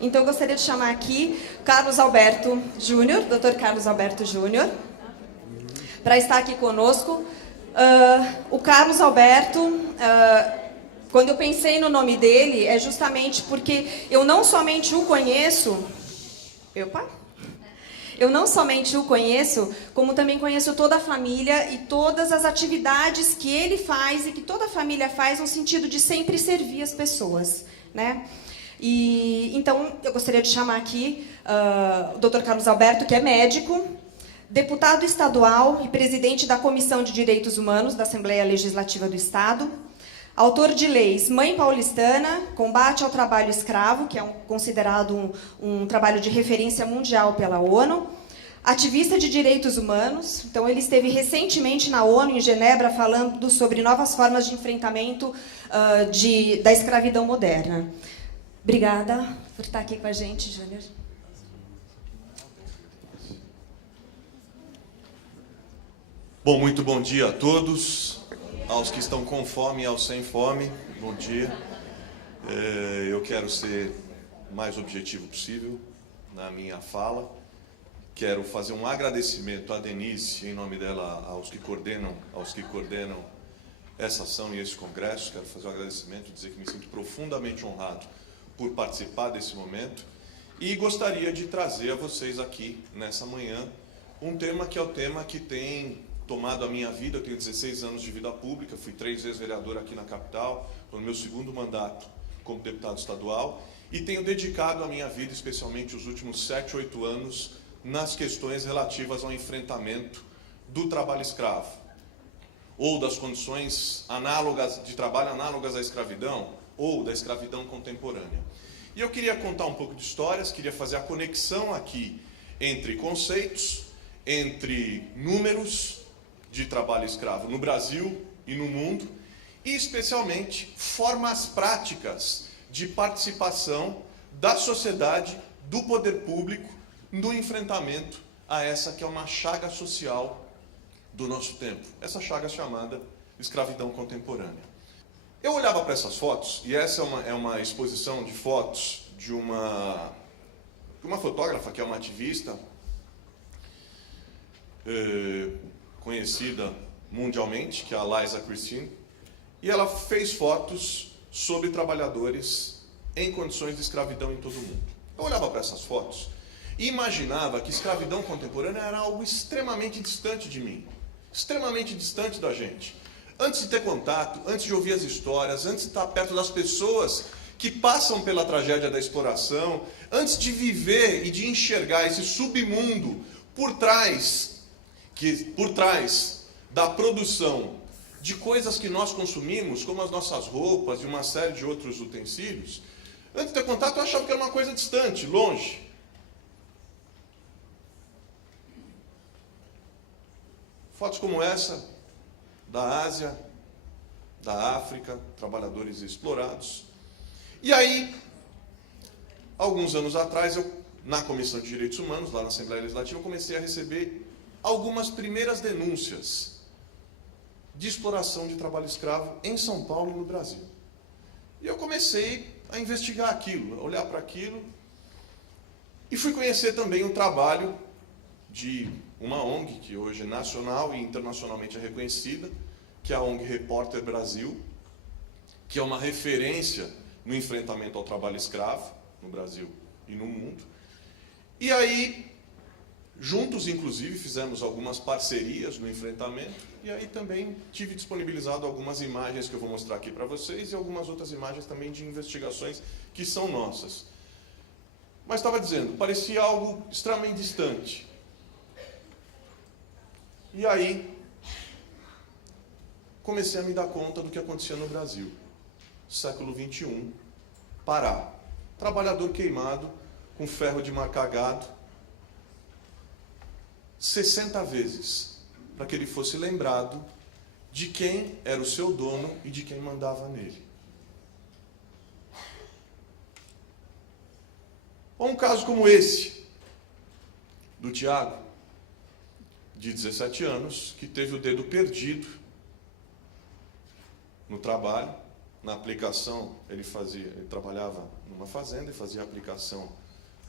Então eu gostaria de chamar aqui Carlos Alberto Júnior, Dr. Carlos Alberto Júnior, para estar aqui conosco. O Carlos Alberto, quando eu pensei no nome dele, é justamente porque eu não somente o conheço... Eu não somente o conheço, como também conheço toda a família e todas as atividades que ele faz e que toda a família faz no sentido de sempre servir as pessoas, né? E então eu gostaria de chamar aqui o Dr. Carlos Alberto, que é médico, deputado estadual e presidente da Comissão de Direitos Humanos da Assembleia Legislativa do Estado, autor de leis Mãe Paulistana, Combate ao Trabalho Escravo, que é considerado um trabalho de referência mundial pela ONU, ativista de direitos humanos. Então, ele esteve recentemente na ONU, em Genebra, falando sobre novas formas de enfrentamento da escravidão moderna. Obrigada por estar aqui com a gente, Júnior. Bom, muito bom dia a todos. Aos que estão com fome e aos sem fome, bom dia. Eu quero ser o mais objetivo possível na minha fala. Quero fazer um agradecimento à Denise, em nome dela, aos que coordenam essa ação e esse congresso. Quero fazer um agradecimento, dizer que me sinto profundamente honrado por participar desse momento. E gostaria de trazer a vocês aqui, nessa manhã, um tema que é o tema que tem tomado a minha vida. Eu tenho 16 anos de vida pública, fui 3 vezes vereador aqui na capital, estou no meu segundo mandato como deputado estadual, e tenho dedicado a minha vida, especialmente os últimos 7, 8 anos, nas questões relativas ao enfrentamento do trabalho escravo, ou das condições análogas de trabalho análogas à escravidão, ou da escravidão contemporânea. E eu queria contar um pouco de histórias, queria fazer a conexão aqui entre conceitos, entre números de trabalho escravo no Brasil e no mundo, e especialmente formas práticas de participação da sociedade, do poder público, no enfrentamento a essa que é uma chaga social do nosso tempo, essa chaga chamada escravidão contemporânea. Eu olhava para essas fotos, e essa é uma exposição de fotos de uma fotógrafa que é uma ativista, conhecida mundialmente, que é a Liza Christine, e ela fez fotos sobre trabalhadores em condições de escravidão em todo o mundo. Eu olhava para essas fotos e imaginava que escravidão contemporânea era algo extremamente distante de mim, extremamente distante da gente. Antes de ter contato, antes de ouvir as histórias, antes de estar perto das pessoas que passam pela tragédia da exploração, antes de viver e de enxergar esse submundo por trás da produção de coisas que nós consumimos, como as nossas roupas e uma série de outros utensílios, antes de ter contato eu achava que era uma coisa distante, longe. Fotos como essa, da Ásia, da África, trabalhadores explorados. E aí, alguns anos atrás, eu, na Comissão de Direitos Humanos, lá na Assembleia Legislativa, eu comecei a receber algumas primeiras denúncias de exploração de trabalho escravo em São Paulo e no Brasil. E eu comecei a investigar aquilo, a olhar para aquilo, e fui conhecer também o trabalho de uma ONG, que hoje é nacional e internacionalmente é reconhecida, que é a ONG Repórter Brasil, que é uma referência no enfrentamento ao trabalho escravo no Brasil e no mundo. E aí, juntos, inclusive, fizemos algumas parcerias no enfrentamento, e aí também tive disponibilizado algumas imagens que eu vou mostrar aqui para vocês, e algumas outras imagens também de investigações que são nossas. Mas estava dizendo, parecia algo extremamente distante. E aí, comecei a me dar conta do que acontecia no Brasil. Século XXI, Pará. Trabalhador queimado, com ferro de marcar gado, 60 vezes, para que ele fosse lembrado de quem era o seu dono e de quem mandava nele. Ou um caso como esse, do Tiago, de 17 anos, que teve o dedo perdido no trabalho, na aplicação, ele trabalhava numa fazenda e fazia a aplicação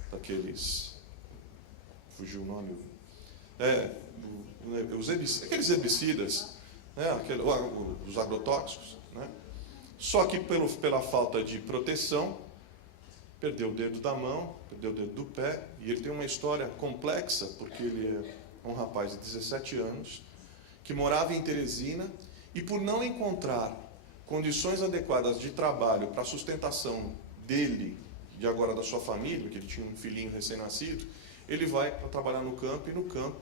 daqueles, fugiu o nome, aqueles herbicidas, né, os agrotóxicos, né? Só que pela falta de proteção, perdeu o dedo da mão, perdeu o dedo do pé, e ele tem uma história complexa, porque ele é um rapaz de 17 anos, que morava em Teresina, e por não encontrar condições adequadas de trabalho para a sustentação dele, e agora da sua família, que ele tinha um filhinho recém-nascido, ele vai para trabalhar no campo, e no campo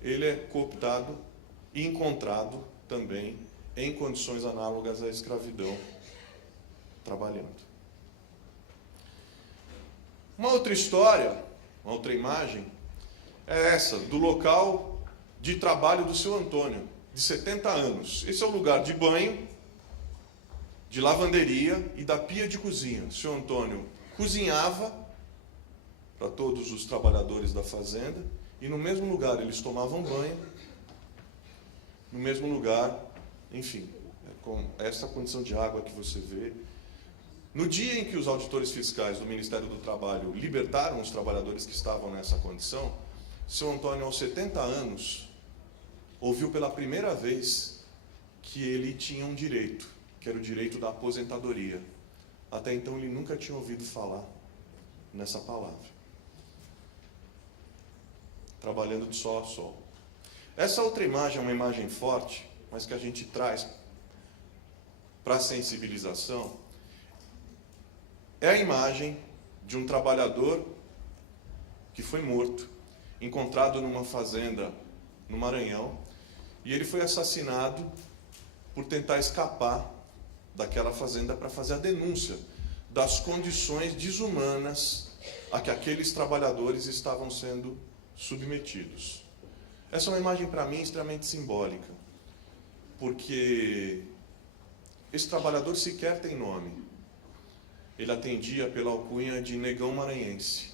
ele é cooptado e encontrado também em condições análogas à escravidão, trabalhando. Uma outra história, uma outra imagem, é essa, do local de trabalho do seu Antônio, de 70 anos. Esse é o lugar de banho, de lavanderia e da pia de cozinha. O seu Antônio cozinhava para todos os trabalhadores da fazenda, e no mesmo lugar eles tomavam banho, no mesmo lugar, enfim, com essa condição de água que você vê. No dia em que os auditores fiscais do Ministério do Trabalho libertaram os trabalhadores que estavam nessa condição, seu Antônio, aos 70 anos, ouviu pela primeira vez que ele tinha um direito, que era o direito da aposentadoria. Até então ele nunca tinha ouvido falar nessa palavra. Trabalhando de sol a sol. Essa outra imagem é uma imagem forte, mas que a gente traz para a sensibilização. É a imagem de um trabalhador que foi morto, encontrado numa fazenda no Maranhão, e ele foi assassinado por tentar escapar daquela fazenda para fazer a denúncia das condições desumanas a que aqueles trabalhadores estavam sendo submetidos. Essa é uma imagem, para mim, extremamente simbólica, porque esse trabalhador sequer tem nome. Ele atendia pela alcunha de Negão Maranhense.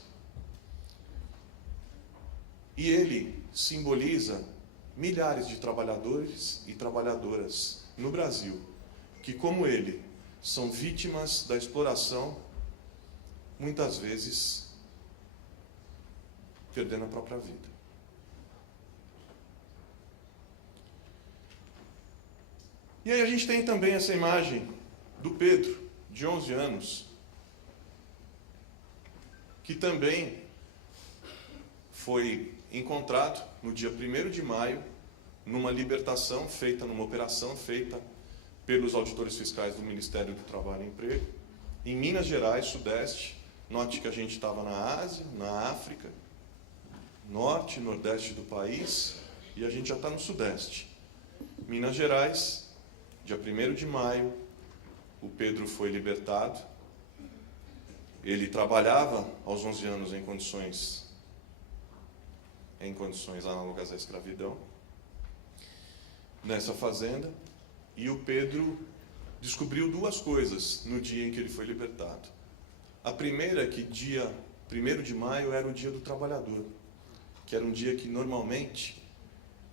E ele simboliza milhares de trabalhadores e trabalhadoras no Brasil, que, como ele, são vítimas da exploração, muitas vezes perdendo a própria vida. E aí a gente tem também essa imagem do Pedro, de 11 anos, que também foi encontrado no dia 1º de maio, numa libertação feita, numa operação feita pelos auditores fiscais do Ministério do Trabalho e Emprego, em Minas Gerais, Sudeste. Note que a gente estava na Ásia, na África, Norte e Nordeste do país, e a gente já está no Sudeste. Minas Gerais, dia 1º de maio, o Pedro foi libertado. Ele trabalhava aos 11 anos em condições análogas à escravidão, nessa fazenda, e o Pedro descobriu duas coisas no dia em que ele foi libertado. A primeira é que dia 1º de maio era o dia do trabalhador, que era um dia que normalmente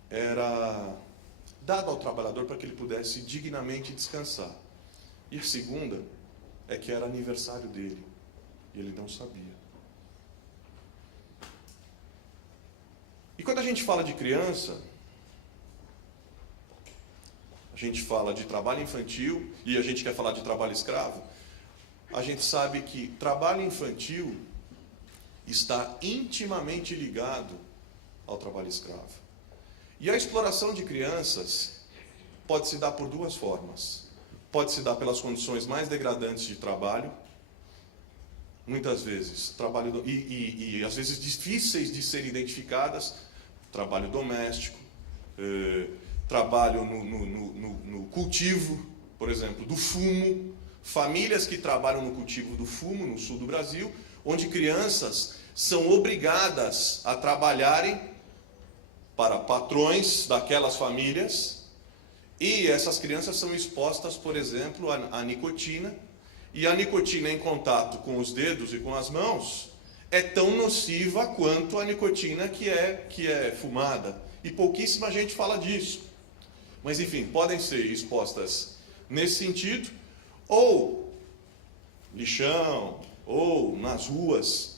era dado ao trabalhador para que ele pudesse dignamente descansar. E a segunda é que era aniversário dele, e ele não sabia. E quando a gente fala de criança, a gente fala de trabalho infantil, e a gente quer falar de trabalho escravo, a gente sabe que trabalho infantil está intimamente ligado ao trabalho escravo. E a exploração de crianças pode se dar por duas formas. Pode se dar pelas condições mais degradantes de trabalho, muitas vezes, trabalho e às vezes difíceis de serem identificadas, trabalho doméstico, trabalho no cultivo, por exemplo, do fumo, famílias que trabalham no cultivo do fumo no sul do Brasil, onde crianças são obrigadas a trabalharem para patrões daquelas famílias, e essas crianças são expostas, por exemplo, à nicotina, e a nicotina em contato com os dedos e com as mãos é tão nociva quanto a nicotina que é fumada. E pouquíssima gente fala disso. Mas, enfim, podem ser expostas nesse sentido, ou lixão, ou nas ruas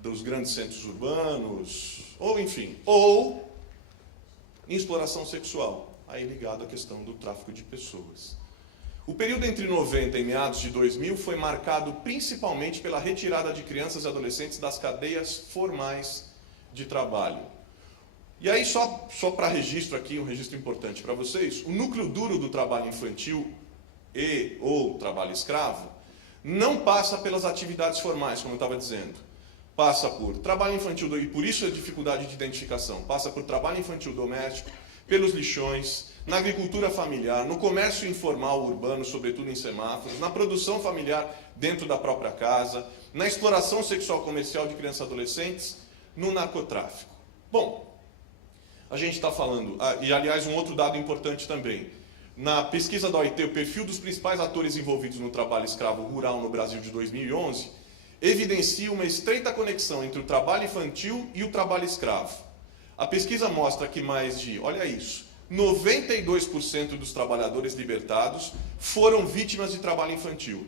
dos grandes centros urbanos, ou enfim, ou em exploração sexual, aí ligado à questão do tráfico de pessoas. O período entre 90 e meados de 2000 foi marcado principalmente pela retirada de crianças e adolescentes das cadeias formais de trabalho. E aí, só para registro aqui, um registro importante para vocês, o núcleo duro do trabalho infantil e ou trabalho escravo não passa pelas atividades formais, como eu estava dizendo. Passa por trabalho infantil, e por isso a dificuldade de identificação, passa por trabalho infantil doméstico, pelos lixões, na agricultura familiar, no comércio informal urbano, sobretudo em semáforos, na produção familiar dentro da própria casa, na exploração sexual comercial de crianças e adolescentes, no narcotráfico. Bom, a gente está falando, e aliás um outro dado importante também, na pesquisa da OIT, o perfil dos principais atores envolvidos no trabalho escravo rural no Brasil de 2011, evidencia uma estreita conexão entre o trabalho infantil e o trabalho escravo. A pesquisa mostra que mais de, olha isso, 92% dos trabalhadores libertados foram vítimas de trabalho infantil.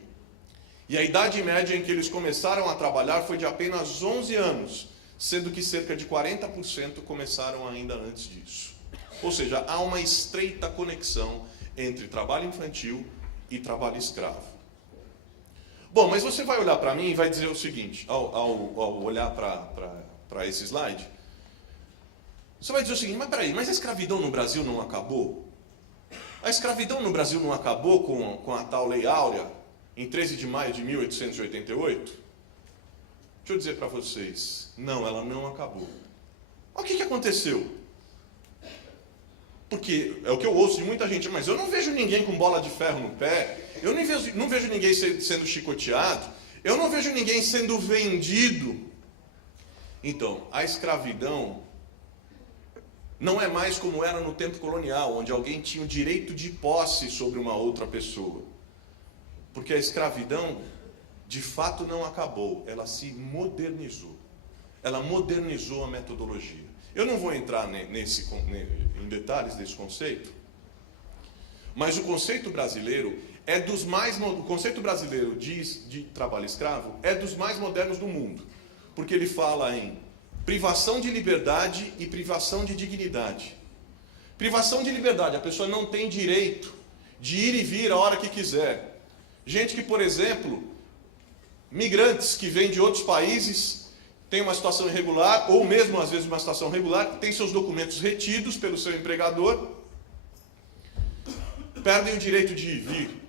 E a idade média em que eles começaram a trabalhar foi de apenas 11 anos, sendo que cerca de 40% começaram ainda antes disso. Ou seja, há uma estreita conexão entre trabalho infantil e trabalho escravo. Bom, mas você vai olhar para mim e vai dizer o seguinte, ao olhar para esse slide, você vai dizer o seguinte, mas peraí, mas a escravidão no Brasil não acabou? A escravidão no Brasil não acabou com a tal Lei Áurea, em 13 de maio de 1888? Deixa eu dizer para vocês, não, ela não acabou. O que aconteceu? Porque é o que eu ouço de muita gente, mas eu não vejo ninguém com bola de ferro no pé, eu não vejo ninguém sendo chicoteado, eu não vejo ninguém sendo vendido. Então, a escravidão não é mais como era no tempo colonial, onde alguém tinha o direito de posse sobre uma outra pessoa. Porque a escravidão, de fato, não acabou, ela se modernizou. Ela modernizou a metodologia. Eu não vou entrar em detalhes desse conceito, mas o conceito brasileiro o conceito brasileiro de trabalho escravo é dos mais modernos do mundo, porque ele fala em privação de liberdade e privação de dignidade. Privação de liberdade, a pessoa não tem direito de ir e vir a hora que quiser. Gente que, por exemplo, migrantes que vêm de outros países, tem uma situação irregular, ou mesmo às vezes uma situação regular, tem seus documentos retidos pelo seu empregador, perdem o direito de ir e vir.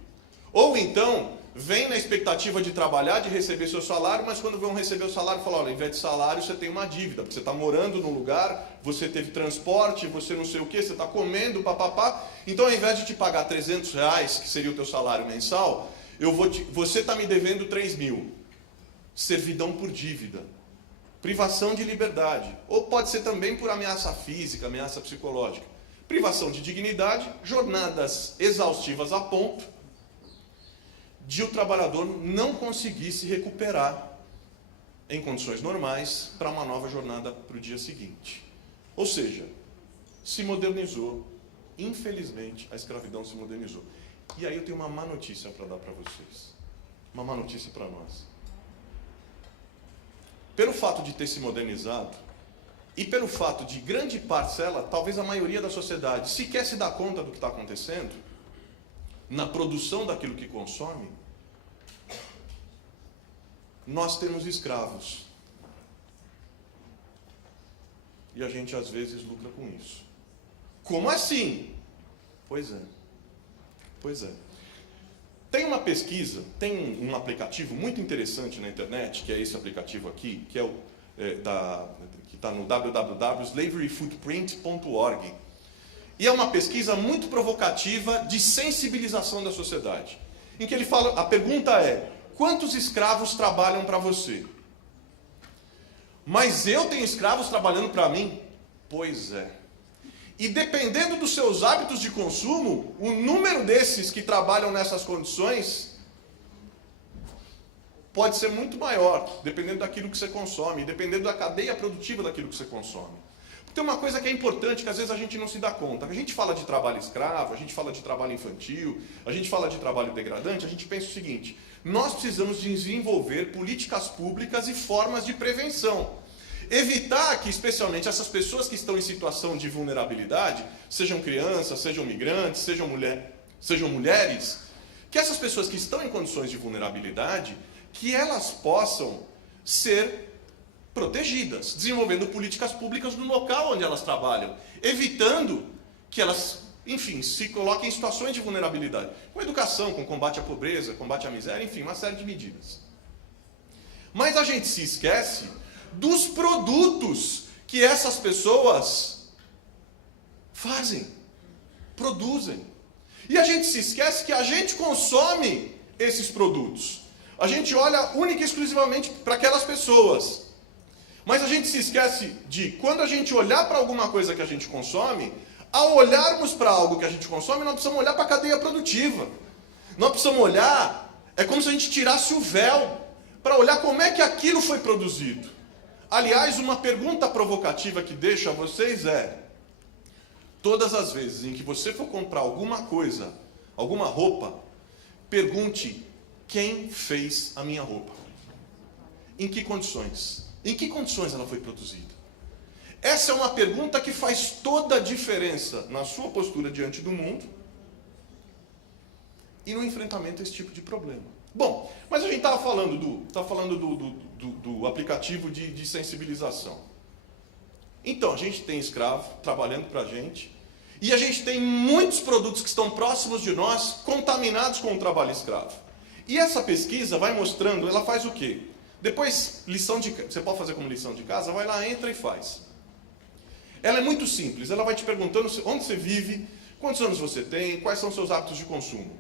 Ou então, vem na expectativa de trabalhar, de receber seu salário, mas quando vão receber o salário, falam, olha, ao invés de salário, você tem uma dívida, porque você está morando num lugar, você teve transporte, você não sei o que, você está comendo, papapá. Então, ao invés de te pagar R$300, que seria o teu salário mensal, você está me devendo 3.000. Servidão por dívida. Privação de liberdade. Ou pode ser também por ameaça física, ameaça psicológica. Privação de dignidade, jornadas exaustivas a ponto de o trabalhador não conseguir se recuperar em condições normais para uma nova jornada para o dia seguinte. Ou seja, se modernizou. Infelizmente, a escravidão se modernizou. E aí eu tenho uma má notícia para dar para vocês. Uma má notícia para nós. Pelo fato de ter se modernizado, e pelo fato de grande parcela, talvez a maioria da sociedade, sequer se dá conta do que está acontecendo, na produção daquilo que consome, nós temos escravos. E a gente às vezes lucra com isso. Como assim? Pois é. Tem uma pesquisa, tem um aplicativo muito interessante na internet, que é esse aplicativo aqui, que é que está no www.slaveryfootprint.org. E é uma pesquisa muito provocativa de sensibilização da sociedade. Em que ele fala, a pergunta é, quantos escravos trabalham para você? Mas eu tenho escravos trabalhando para mim? Pois é. E dependendo dos seus hábitos de consumo, o número desses que trabalham nessas condições pode ser muito maior, dependendo daquilo que você consome, dependendo da cadeia produtiva daquilo que você consome. Tem uma coisa que é importante que às vezes a gente não se dá conta. A gente fala de trabalho escravo, a gente fala de trabalho infantil, a gente fala de trabalho degradante, a gente pensa o seguinte: nós precisamos desenvolver políticas públicas e formas de prevenção. Evitar que, especialmente, essas pessoas que estão em situação de vulnerabilidade, sejam crianças, sejam migrantes, sejam mulheres, que essas pessoas que estão em condições de vulnerabilidade, que elas possam ser protegidas, desenvolvendo políticas públicas no local onde elas trabalham, evitando que elas, enfim, se coloquem em situações de vulnerabilidade, com educação, com combate à pobreza, combate à miséria, enfim, uma série de medidas. Mas a gente se esquece dos produtos que essas pessoas fazem, produzem. E a gente se esquece que a gente consome esses produtos. A gente olha única e exclusivamente para aquelas pessoas. Mas a gente se esquece de, quando a gente olhar para alguma coisa que a gente consome, ao olharmos para algo que a gente consome, nós precisamos olhar para a cadeia produtiva. Nós precisamos olhar, é como se a gente tirasse o véu, para olhar como é que aquilo foi produzido. Aliás, uma pergunta provocativa que deixo a vocês é: todas as vezes em que você for comprar alguma coisa, alguma roupa, pergunte: quem fez a minha roupa? Em que condições? Em que condições ela foi produzida? Essa é uma pergunta que faz toda a diferença na sua postura diante do mundo e no enfrentamento a esse tipo de problema. Bom, mas a gente estava falando do aplicativo de sensibilização. Então, a gente tem escravo trabalhando para a gente, e a gente tem muitos produtos que estão próximos de nós contaminados com o trabalho escravo. E essa pesquisa vai mostrando, ela faz o quê? Depois, você pode fazer como lição de casa, vai lá, entra e faz. Ela é muito simples, ela vai te perguntando onde você vive, quantos anos você tem, quais são os seus hábitos de consumo.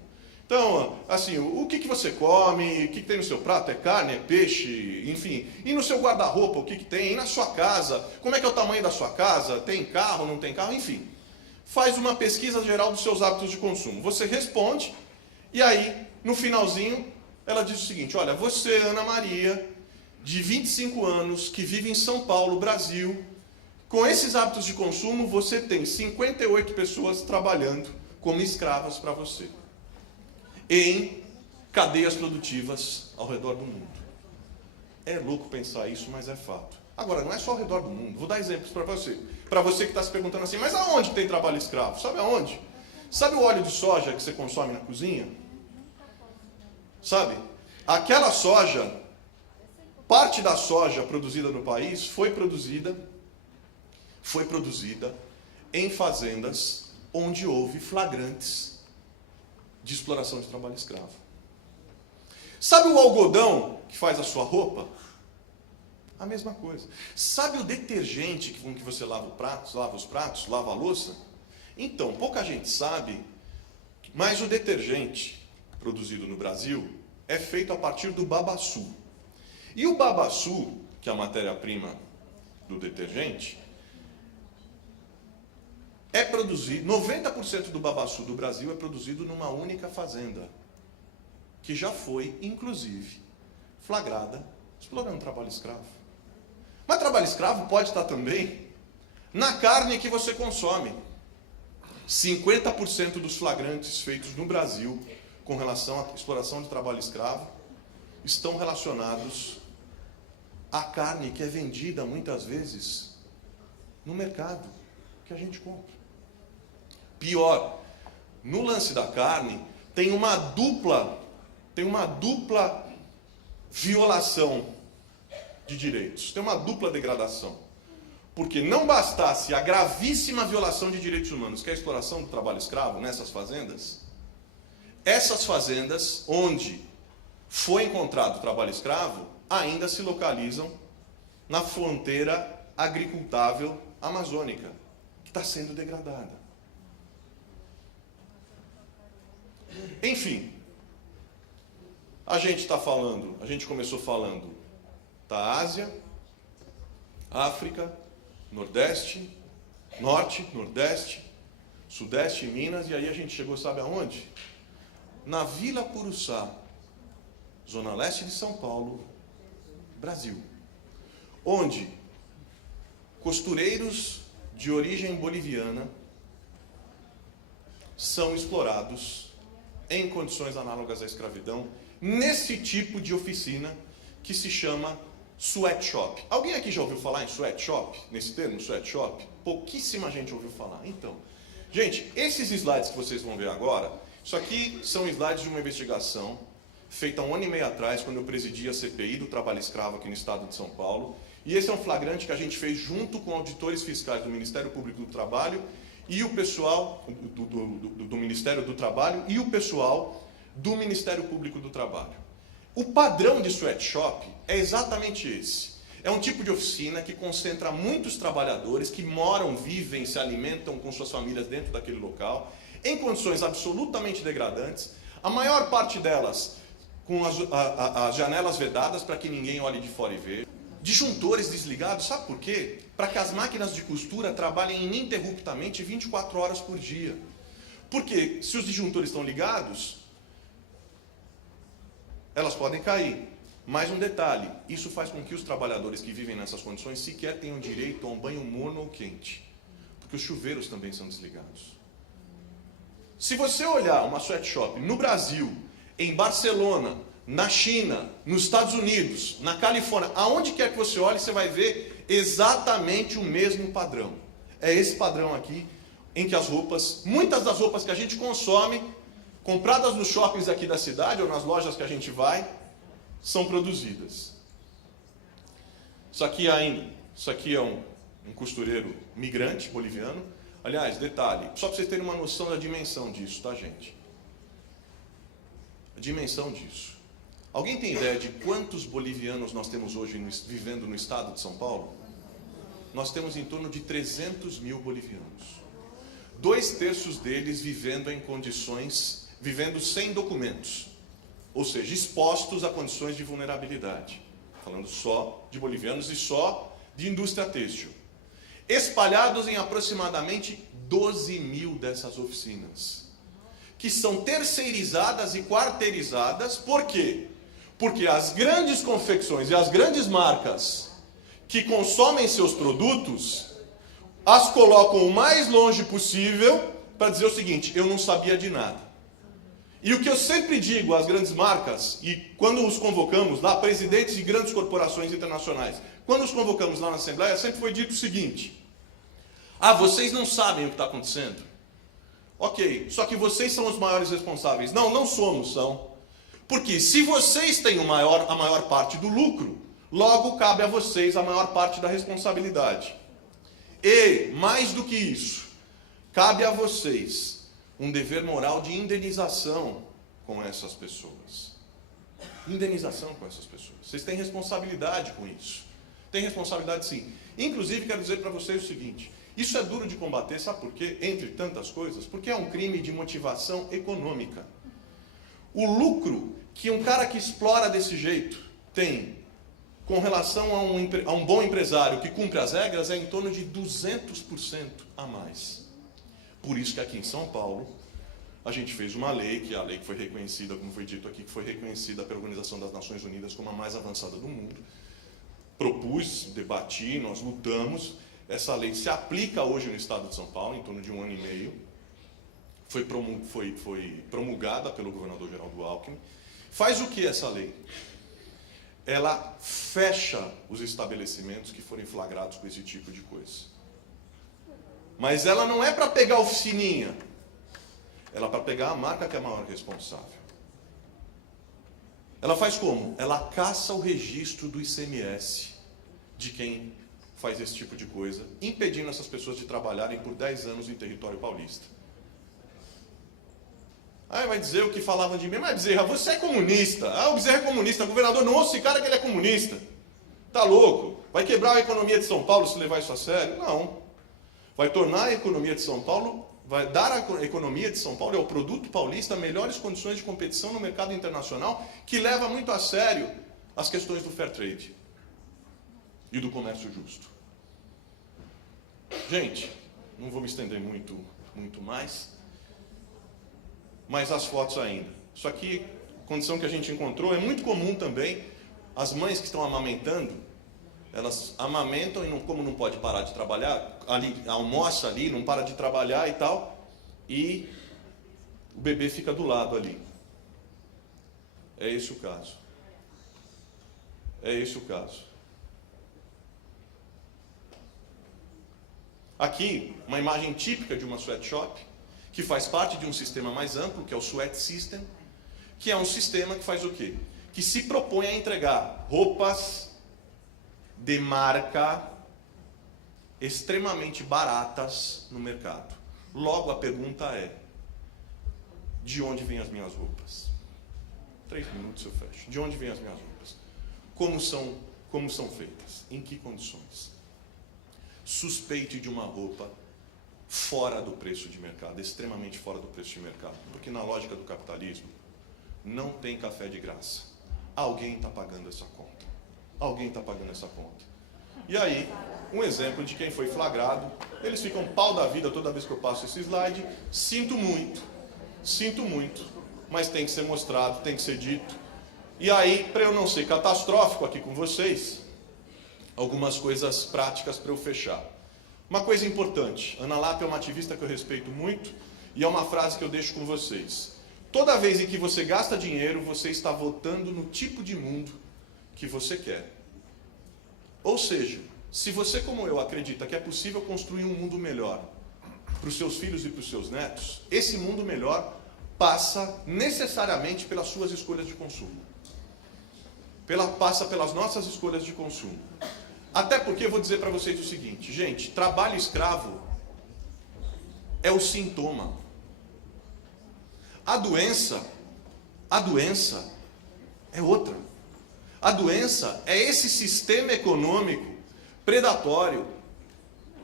Então, assim, o que você come, o que tem no seu prato, é carne, é peixe, enfim. E no seu guarda-roupa, o que tem? E na sua casa, como é que é o tamanho da sua casa? Tem carro, não tem carro? Enfim. Faz uma pesquisa geral dos seus hábitos de consumo. Você responde, e aí, no finalzinho, ela diz o seguinte: olha, você, Ana Maria, de 25 anos, que vive em São Paulo, Brasil, com esses hábitos de consumo, você tem 58 pessoas trabalhando como escravas para você, em cadeias produtivas ao redor do mundo. É louco pensar isso, mas é fato. Agora, não é só ao redor do mundo. Vou dar exemplos para você. Para você que está se perguntando assim: mas aonde tem trabalho escravo? Sabe aonde? Sabe o óleo de soja que você consome na cozinha? Sabe? Aquela soja, parte da soja produzida no país foi produzida em fazendas onde houve flagrantes de exploração de trabalho escravo. Sabe o algodão que faz a sua roupa? A mesma coisa. Sabe o detergente com que você lava os pratos, lava a louça? Então, pouca gente sabe, mas o detergente produzido no Brasil é feito a partir do babaçu. E o babaçu, que é a matéria-prima do detergente, é produzido, 90% do babaçu do Brasil é produzido numa única fazenda, que já foi, inclusive, flagrada explorando trabalho escravo. Mas trabalho escravo pode estar também na carne que você consome. 50% dos flagrantes feitos no Brasil com relação à exploração de trabalho escravo estão relacionados à carne que é vendida muitas vezes no mercado que a gente compra. Pior, no lance da carne tem uma dupla violação de direitos, tem uma dupla degradação. Porque não bastasse a gravíssima violação de direitos humanos, que é a exploração do trabalho escravo nessas fazendas, essas fazendas onde foi encontrado o trabalho escravo ainda se localizam na fronteira agricultável amazônica, que está sendo degradada. Enfim, a gente começou falando da Ásia, África, Nordeste, Norte, Nordeste, Sudeste e Minas, e aí a gente chegou, sabe aonde? Na Vila Puruçá, zona leste de São Paulo, Brasil, onde costureiros de origem boliviana são explorados em condições análogas à escravidão nesse tipo de oficina que se chama sweatshop. Alguém aqui já ouviu falar em sweatshop? Nesse termo, sweatshop? Pouquíssima gente ouviu falar. Então, gente, esses slides que vocês vão ver agora, isso aqui são slides de uma investigação feita 1 ano e meio atrás, quando eu presidi a CPI do trabalho escravo aqui no estado de São Paulo. E esse é um flagrante que a gente fez junto com auditores fiscais do Ministério Público do Trabalho e o pessoal do Ministério do Trabalho e o pessoal do Ministério Público do Trabalho. O padrão de sweatshop é exatamente esse. É um tipo de oficina que concentra muitos trabalhadores que moram, vivem, se alimentam com suas famílias dentro daquele local, em condições absolutamente degradantes, a maior parte delas com as janelas vedadas para que ninguém olhe de fora e veja. Disjuntores desligados, sabe por quê? Para que as máquinas de costura trabalhem ininterruptamente 24 horas por dia. Porque se os disjuntores estão ligados, elas podem cair. Mais um detalhe, isso faz com que os trabalhadores que vivem nessas condições sequer tenham direito a um banho morno ou quente. Porque os chuveiros também são desligados. Se você olhar uma sweatshop no Brasil, em Barcelona, na China, nos Estados Unidos, na Califórnia, aonde quer que você olhe, você vai ver exatamente o mesmo padrão. É esse padrão aqui, em que as roupas, muitas das roupas que a gente consome, compradas nos shoppings aqui da cidade, ou nas lojas que a gente vai, são produzidas. Isso aqui é um costureiro migrante boliviano. Aliás, detalhe, só para vocês terem uma noção da dimensão disso, tá, gente? A dimensão disso. Alguém tem ideia de quantos bolivianos nós temos hoje vivendo no estado de São Paulo? Nós temos em torno de 300 mil bolivianos. 2/3 deles vivendo em condições, vivendo sem documentos. Ou seja, expostos a condições de vulnerabilidade. Falando só de bolivianos e só de indústria têxtil. Espalhados em aproximadamente 12 mil dessas oficinas, que são terceirizadas e quarteirizadas. Por quê? Porque as grandes confecções e as grandes marcas que consomem seus produtos, as colocam o mais longe possível para dizer o seguinte: eu não sabia de nada. E o que eu sempre digo às grandes marcas, e quando os convocamos lá, presidentes de grandes corporações internacionais, quando os convocamos lá na Assembleia, sempre foi dito o seguinte: ah, vocês não sabem o que está acontecendo. Ok, só que vocês são os maiores responsáveis. Não, não somos, são. Porque se vocês têm a maior parte do lucro, logo cabe a vocês a maior parte da responsabilidade. E, mais do que isso, cabe a vocês um dever moral de indenização com essas pessoas. Indenização com essas pessoas. Vocês têm responsabilidade com isso. Tem responsabilidade, sim. Inclusive, quero dizer para vocês o seguinte: isso é duro de combater, sabe por quê? Entre tantas coisas, porque é um crime de motivação econômica. O lucro que um cara que explora desse jeito tem com relação a um bom empresário que cumpre as regras é em torno de 200% a mais. Por isso que aqui em São Paulo a gente fez uma lei, que é a lei que foi reconhecida, como foi dito aqui, que foi reconhecida pela Organização das Nações Unidas como a mais avançada do mundo. Propus, debati, nós lutamos. Essa lei se aplica hoje no estado de São Paulo, em torno de 1 ano e meio. Foi promulgada pelo governador Geraldo Alckmin. Faz o que essa lei? Ela fecha os estabelecimentos que forem flagrados com esse tipo de coisa. Mas ela não é para pegar a oficininha. Ela é para pegar a marca que é a maior responsável. Ela faz como? Ela caça o registro do ICMS de quem faz esse tipo de coisa, impedindo essas pessoas de trabalharem por 10 anos em território paulista. Aí vai dizer o que falavam de mim: mas Bezerra, você é comunista. Ah, o Bezerra é comunista. O governador não ouça esse cara que ele é comunista. Tá louco? Vai quebrar a economia de São Paulo se levar isso a sério? Não. Vai tornar a economia de São Paulo, vai dar à economia de São Paulo e ao produto paulista melhores condições de competição no mercado internacional, que leva muito a sério as questões do fair trade e do comércio justo. Gente, não vou me estender muito mais, mas as fotos ainda. Isso aqui, condição que a gente encontrou, é muito comum também as mães que estão amamentando, Elas amamentam e como não pode parar de trabalhar, ali, almoça ali, não para de trabalhar e tal, e o bebê fica do lado ali. É esse o caso. É esse o caso. Aqui, uma imagem típica de uma sweatshop, que faz parte de um sistema mais amplo, que é o Sweat System, que é um sistema que faz o quê? Que se propõe a entregar roupas de marca extremamente baratas no mercado. Logo, a pergunta é: de onde vêm as minhas roupas? 3 minutos eu fecho. De onde vêm as minhas roupas? Como são feitas? Em que condições? Suspeite de uma roupa fora do preço de mercado, extremamente fora do preço de mercado. Porque na lógica do capitalismo, não tem café de graça. Alguém está pagando essa conta. Alguém está pagando essa conta. E aí, um exemplo de quem foi flagrado. Eles ficam pau da vida toda vez que eu passo esse slide. Sinto muito, mas tem que ser mostrado, tem que ser dito. E aí, para eu não ser catastrófico aqui com vocês, algumas coisas práticas para eu fechar. Uma coisa importante, Ana Lapa é uma ativista que eu respeito muito, e é uma frase que eu deixo com vocês. Toda vez em que você gasta dinheiro, você está votando no tipo de mundo que você quer. Ou seja, se você, como eu, acredita que é possível construir um mundo melhor para os seus filhos e para os seus netos, esse mundo melhor passa necessariamente pelas suas escolhas de consumo. Passa pelas nossas escolhas de consumo. Até porque eu vou dizer para vocês o seguinte, gente, trabalho escravo é o sintoma. A doença é outra. A doença é esse sistema econômico predatório,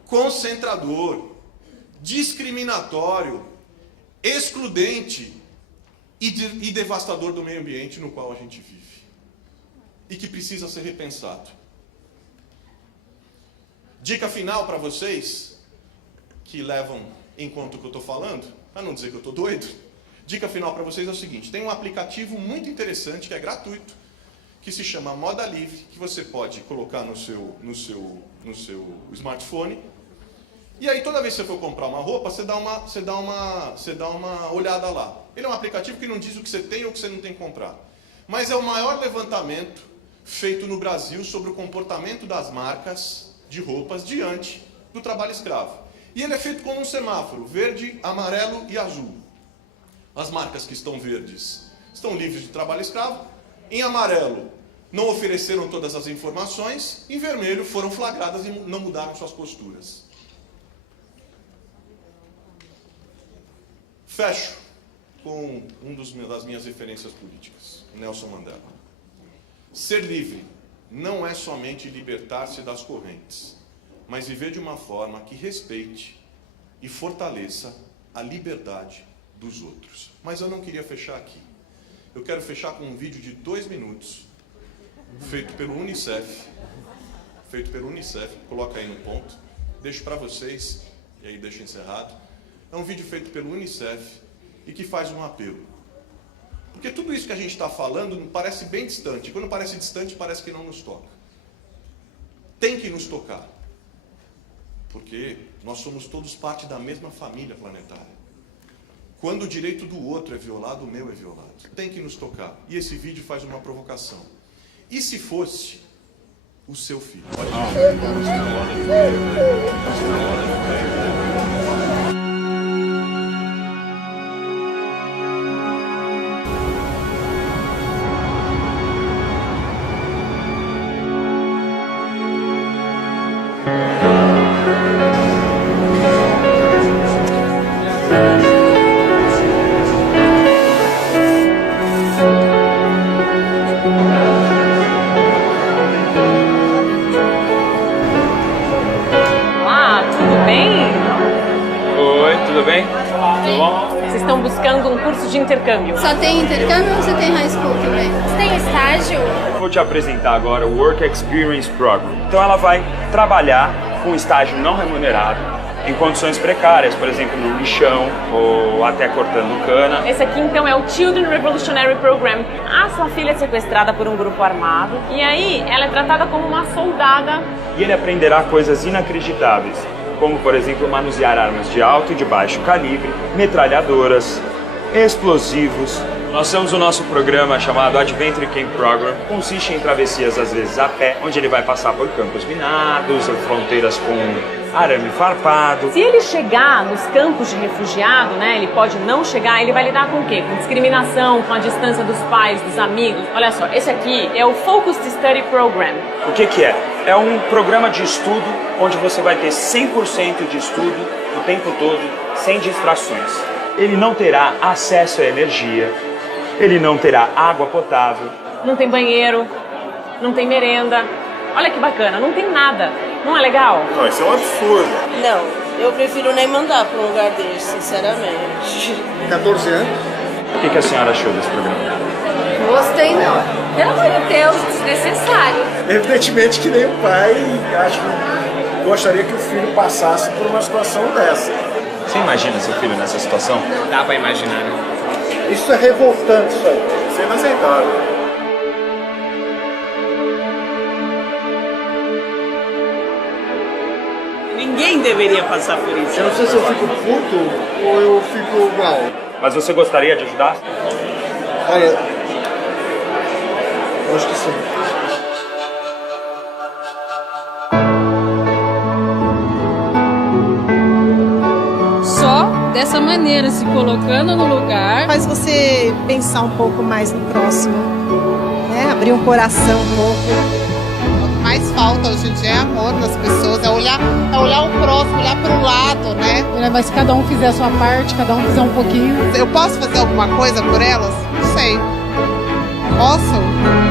concentrador, discriminatório, excludente e devastador do meio ambiente no qual a gente vive. E que precisa ser repensado. Dica final para vocês, que levam em conta o que eu estou falando, para não dizer que eu estou doido. Dica final para vocês é o seguinte, tem um aplicativo muito interessante, que é gratuito, que se chama Moda Livre, que você pode colocar no seu smartphone. E aí toda vez que você for comprar uma roupa, você dá uma olhada lá. Ele é um aplicativo que não diz o que você tem ou o que você não tem que comprar. Mas é o maior levantamento feito no Brasil sobre o comportamento das marcas de roupas diante do trabalho escravo. E ele é feito com um semáforo, verde, amarelo e azul. As marcas que estão verdes estão livres de trabalho escravo. Em amarelo, não ofereceram todas as informações. Em vermelho, foram flagradas e não mudaram suas posturas. Fecho com das minhas referências políticas, Nelson Mandela. Ser livre não é somente libertar-se das correntes, mas viver de uma forma que respeite e fortaleça a liberdade dos outros. Mas eu não queria fechar aqui. Eu quero fechar com um vídeo de 2 minutos, feito pelo Unicef, coloca aí no ponto, deixo para vocês, e aí deixo encerrado. É um vídeo feito pelo Unicef e que faz um apelo. Porque tudo isso que a gente está falando parece bem distante. Quando parece distante, parece que não nos toca. Tem que nos tocar. Porque nós somos todos parte da mesma família planetária. Quando o direito do outro é violado, o meu é violado. Tem que nos tocar. E esse vídeo faz uma provocação. E se fosse o seu filho? Intercâmbio. Só tem intercâmbio ou você tem high school também? Você tem estágio? Vou te apresentar agora o Work Experience Program. Então ela vai trabalhar com estágio não remunerado em condições precárias, por exemplo, no lixão ou até cortando cana. Esse aqui, então, é o Children Revolutionary Program. A sua filha é sequestrada por um grupo armado e aí ela é tratada como uma soldada. E ele aprenderá coisas inacreditáveis, como, por exemplo, manusear armas de alto e de baixo calibre, metralhadoras, explosivos. Nós temos o nosso programa chamado Adventure Camp Program. Consiste em travessias, às vezes a pé, onde ele vai passar por campos minados, fronteiras com arame farpado. Se ele chegar nos campos de refugiado, né, ele pode não chegar, ele vai lidar com o quê? Com discriminação, com a distância dos pais, dos amigos. Olha só, esse aqui é o Focused Study Program. O que é? É um programa de estudo onde você vai ter 100% de estudo o tempo todo, sem distrações. Ele não terá acesso à energia, ele não terá água potável. Não tem banheiro, não tem merenda. Olha que bacana, não tem nada. Não é legal? Não, isso é um absurdo. Não, eu prefiro nem mandar para um lugar desse, sinceramente. 14 anos. O que a senhora achou desse programa? Gostei não. Pelo amor de Deus, desnecessário. Evidentemente que nem o pai, acho que gostaria que o filho passasse por uma situação dessa. Você imagina seu filho nessa situação? Dá pra imaginar, né? Isso é revoltante, isso aí. Isso é inaceitável. Ninguém deveria passar por isso. Eu não sei se eu fico puto ou eu fico mal. Mas você gostaria de ajudar? Olha, eu acho que sim. Só dessa maneira, se colocando no lugar, faz você pensar um pouco mais no próximo, né? Abrir um coração um pouco. O que mais falta hoje em dia é amor nas pessoas, é olhar o próximo, olhar para o lado, né? mas se cada um fizer a sua parte, cada um fizer um pouquinho. Eu posso fazer alguma coisa por elas? Não sei. Posso?